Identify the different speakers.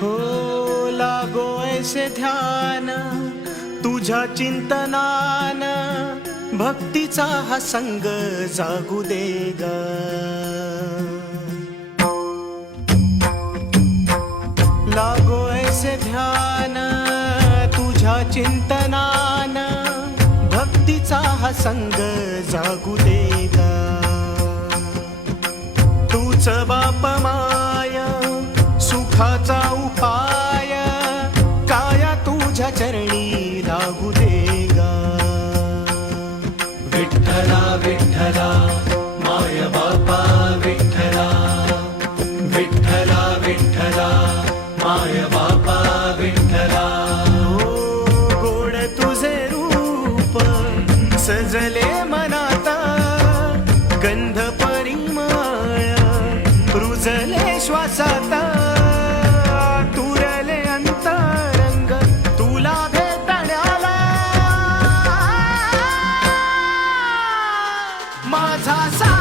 Speaker 1: हो लागो ऐसे ध्यान तुझ्या चिंतनान भक्तीचा हा संग जागू दे ग. लागो ऐसे ध्यान तुझ्या चिंतनान भक्तीचा हा संग जागू दे ग. तूच बापमा सुखाचा उपाय. काया तुझ्या चरणी लागू दे गा विठ्ठला विठ्ठला माय बापा विठ्ठला. विठ्ठला विठ्ठला माय बापा विठ्ठला. हो गोड तुझे रूप सजले मनाता. गंध परिमळ रुजले श्वासात. माझा सा